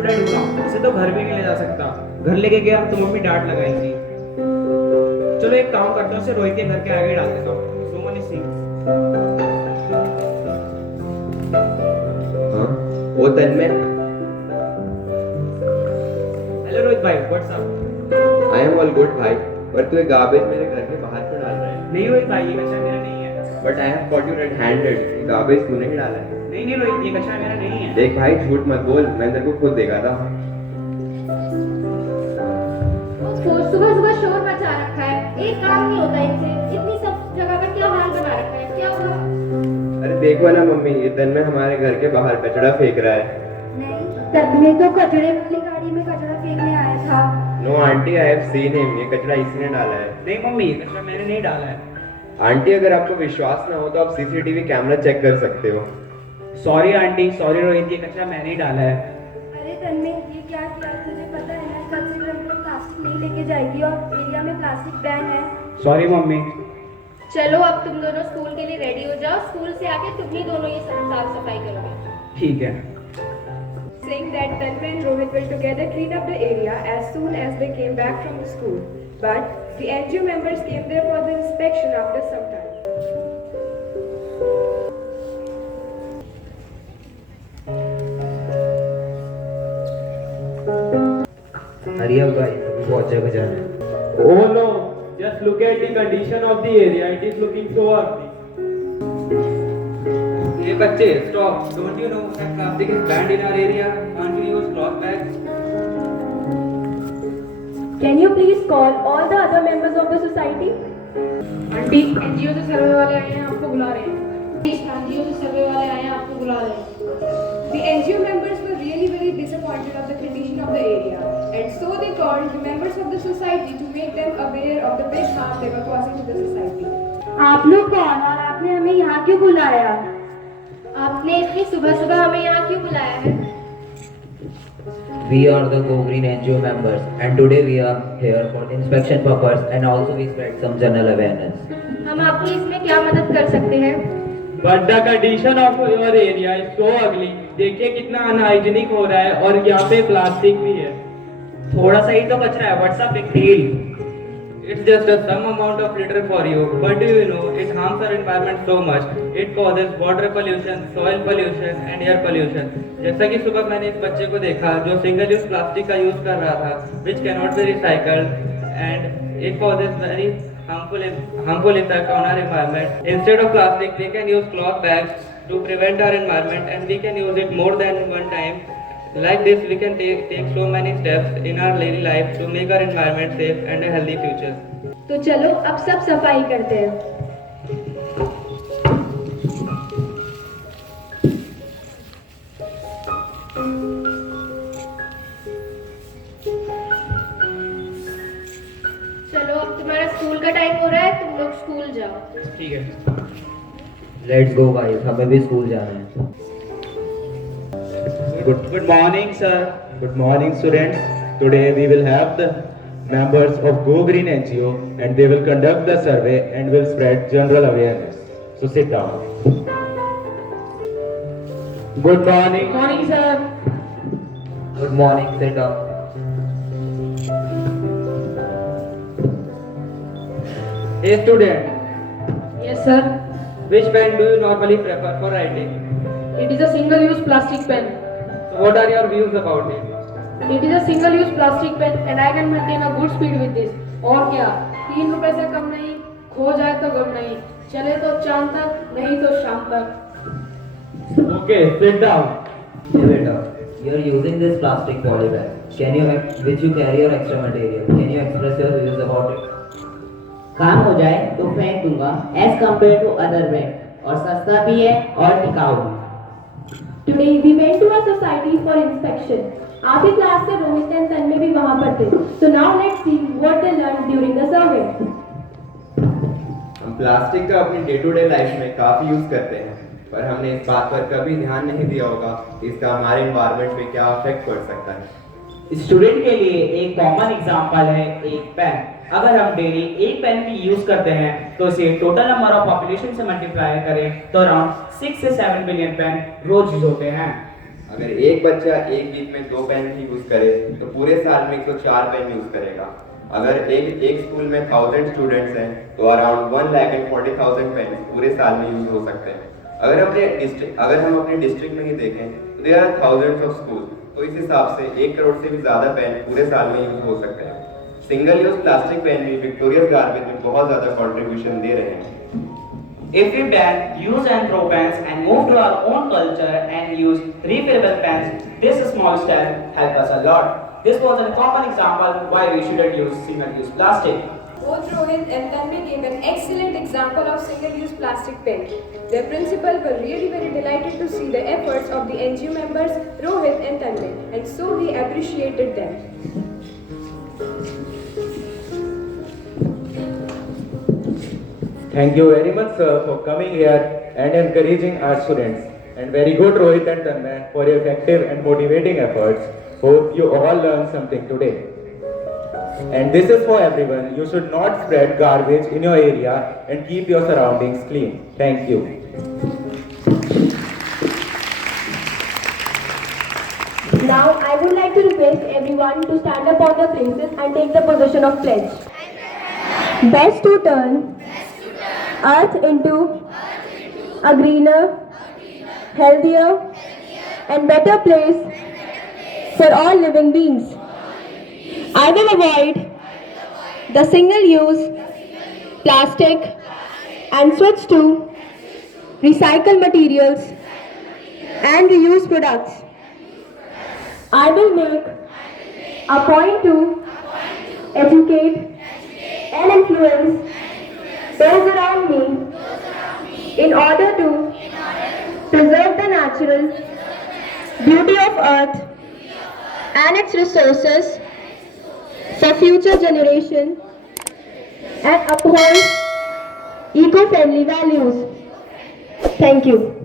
Student हूँ ना, इसे तो घर भी नहीं ले जा सकता। घर लेके गया तो मम्मी डांट लगाएंगी। चलो एक काम करता हूँ, इसे रोहित के घर के आगे डाल देता हूँ। सो मनी थिंग्स। हाँ, वो तन्मय। हेलो रोहित भाई, what's up? I am all good भाई, पर तू ये गार्बेज मेरे घर के बाहर क्यों डाल रहा है? नहीं रोहित भाई, ये कचरा मेरा नहीं है। But I have caught you read handed, ये गार्बेज तूने ही डाला है। नहीं रोहित, ये कचरा मेरा नहीं है। देख भाई, झूठ मत बोल, मैं तेरे को खुद देखा था। सुबह सुबह शोर मचा रखा है, एक काम नहीं होता इनसे। इतनी सब जगह का क्या हाल बना रखा है, क्या हुआ? अरे देखो ना मम्मी, ये तन्मय हमारे घर के बाहर कचरा फेंक रहा है। नहीं, तन्मय तो कचरे वाली गाड़ी में कचरा फेंकने आया था। No aunty, I have seen him, ये कचरा इसने डाला है। नहीं मम्मी, ये कचरा मैंने नहीं डाला है। आंटी, अगर आपको विश्वास ना हो तो आप सीसीटीवी कैमरा चेक कर सकते हो। सॉरी आंटी, सॉरी रोहित, ये कचरा मैंने ही डाला है। अरे तन्मय, ये क्या किया? तुझे पता है ना, कल से घर में प्लास्टिक नहीं लेके जाएगी और एरिया में प्लास्टिक बैन है। Sorry mummy. चलो अब तुम दोनों स्कूल के लिए रेडी हो जाओ। स्कूल से आके तुम ही दोनों ये साफ सफाई करोगे। ठीक है। Saying that Tanmay and Rohit will together clean up the area as soon as they came back from the school. But the NGO members came there for the inspection after some time. हरी अब भाई, अभी बहुत जगह जाना है। Oh no, just look at the condition of the area. It is looking so ugly. Hey बच्चे, stop. Don't you know that plastic is banned in our area? Can't you use cloth bags? Can you please call all the other members of the society? Aunty, NGO से सर्वे वाले आए हैं, आपको बुला रहे हैं। NGO से सर्वे वाले आए हैं, आपको बुला रहे हैं। The NGO members were really very disappointed of the condition of the area, and so they called the members of the society to make them aware of the big harm they were causing to the society. आप लोग कौन और आपने हमें यहाँ क्यों बुलाया? आपने इतनी सुबह सुबह हमें यहाँ क्यों बुलाया है? We are the Go Green NGO members, and today we are here for inspection purpose and also we spread some general awareness. हम आपकी इसमें क्या मदद कर सकते हैं? But the condition of your area is so ugly. देखिए कितना अनहाइजीनिक हो रहा है और यहाँ पे प्लास्टिक भी है। थोड़ा सा ही तो कचरा है, what's a big deal? It's just a some amount of litter for you, but do you know it harms our environment so much? It causes water pollution, soil pollution and air pollution. जैसा कि सुबह मैंने इस बच्चे को देखा जो single use plastic का यूज कर रहा था, which cannot be recycled, and it causes very harmful impact on our environment. Instead of plastic, we can use cloth bags to prevent our environment, and we can use it more than one time. Like this, we can take so many steps in our daily life to make our environment safe and a healthy future. तो चलो अब सब सफाई करते हैं। चलो अब तुम्हारा स्कूल का टाइम हो रहा है, तुम लोग स्कूल जाओ। ठीक है। Let's go guys, हमें भी स्कूल जाना है। Good morning, sir. Good morning, students. Today we will have the members of Go Green NGO and they will conduct the survey and will spread general awareness. So sit down. Good morning. Morning sir. Good morning, sit down. Hey student, yes sir. which pen do you normally prefer for writing? It is a single use plastic pen. So what are your views about it? It is a single use plastic pen and I can maintain a good speed with this. और क्या, 3 रुपए से कम नहीं, खो जाए तो गम नहीं, चले तो चांद तक, नहीं तो शाम तक। Okay, sit down. Hey beta, you are using this plastic poly bag. Can you, which you carry your extra material. Can you express your views about it? काम हो जाए तो फेंक दूंगा as compare to other brand, और सस्ता भी है और टिकाऊ भी। Today we went to our society for inspection. आधी क्लास से रोहित एंड तन्मय भी वहाँ पर थे। So now let's see what they learned during the survey. हम प्लास्टिक का अपनी डे टू डे लाइफ में काफी यूज करते हैं, पर हमने इस बात पर कभी ध्यान नहीं दिया होगा कि इसका हमारे एनवायरनमेंट पे क्या इफेक्ट पड़ सकता है। स्टूडेंट के लिए एक कॉमन एग्जांपल है एक पेन। अगर हम डेली एक पेन भी यूज करते हैं तो इसे टोटल नंबर ऑफ पॉपुलेशन से मल्टीप्लाई करें तो अराउंड 6 से 7 बिलियन पेन रोज यूज होते हैं। अगर एक बच्चा एक वीक में 2 पेन ही यूज करे तो पूरे साल में 104 पेन यूज करेगा। अगर एक स्कूल में 1000 स्टूडेंट्स हैं तो अराउंड 1,40,000 पेन पूरे साल में यूज हो सकते हैं। अगर हम अपने डिस्ट्रिक्ट में ही देखें तो there are thousands of school, तो इस हिसाब से 1 करोड़ से भी ज्यादा पेन पूरे साल में यूज हो सकते हैं। सिंगल यूज प्लास्टिक पेन भी विक्टोरियस गार्बेज में बहुत ज्यादा कंट्रीब्यूशन दे रहे हैं। If we ban use and throw pens and move to our own culture and use refillable pens, this small step help us a lot. This was a common example why we shouldn't use single-use plastic. Both Rohit and Tanmay gave an excellent example of single-use plastic pen. Their principal were really very delighted to see the efforts of the NGO members Rohit and Tanmay, and so we appreciated them. Thank you very much, sir, for coming here and encouraging our students. And very good, Rohit and Tanmay, for your effective and motivating efforts. Hope you all learned something today. And this is for everyone. You should not spread garbage in your area and keep your surroundings clean. Thank you. Now I would like to request everyone to stand up on their places and take the position of pledge. Best to turn Earth into a greener, healthier, and better place for all living beings. I will avoid the single-use plastic and switch to recycled materials and reuse products. I will make a point to educate and influence those around me in order to preserve the natural beauty of Earth and its resources for future generations and uphold eco-friendly values. Thank you.